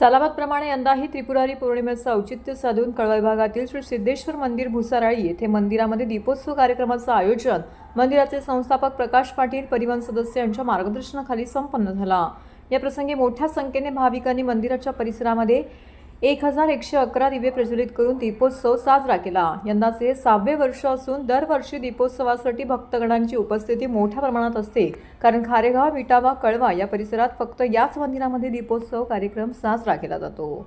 सालाबादप्रमाणे यंदाही त्रिपुरारी पौर्णिमेचं औचित्य साधून कळवा विभागातील श्री सिद्धेश्वर मंदिर भुसाराळी येथे मंदिरामध्ये दीपोत्सव कार्यक्रमाचं आयोजन मंदिराचे संस्थापक प्रकाश पाटील परिवहन सदस्य यांच्या मार्गदर्शनाखाली संपन्न झाला. या प्रसंगी मोठ्या संख्येने भाविकांनी मंदिराच्या परिसरामध्ये एक हजार एकशे अकरा दिवे प्रज्वलित करून दीपोत्सव साजरा केला. यंदाचे सहावे वर्ष असून दरवर्षी दीपोत्सवासाठी भक्तगणांची उपस्थिती मोठ्या प्रमाणात असते. कारण खारेगाव विटावा कळवा या परिसरात फक्त याच मंदिरामध्ये दीपोत्सव कार्यक्रम साजरा केला जातो.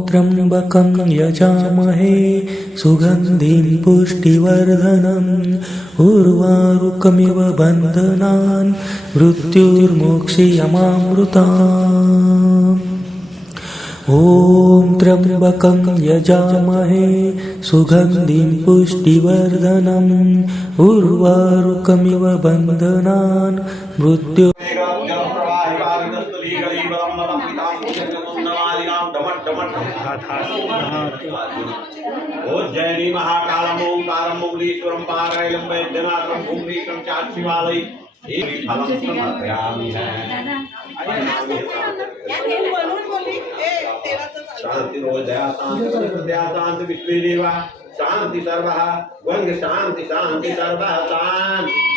त्र्यम्बकं यजामहे। सुगन्धिं पुष्टिवर्धनम् उर्वारुकमिव बन्धनान् मृत्युर्मोक्षीयमामृताम् ॐ त्र्यम्बकं यजामहे। सुगन्धिं पुष्टिवर्धनम् उर्वारुकमिव बन्धनान् मृत्यु गाथा उज्जयनी महाकालम ओंकारम मुगलीश्वरम पाराय लंबे जनाक्रम चार शिवालय एक शांति शांति शांति सर्व शांति सर्व, शांति।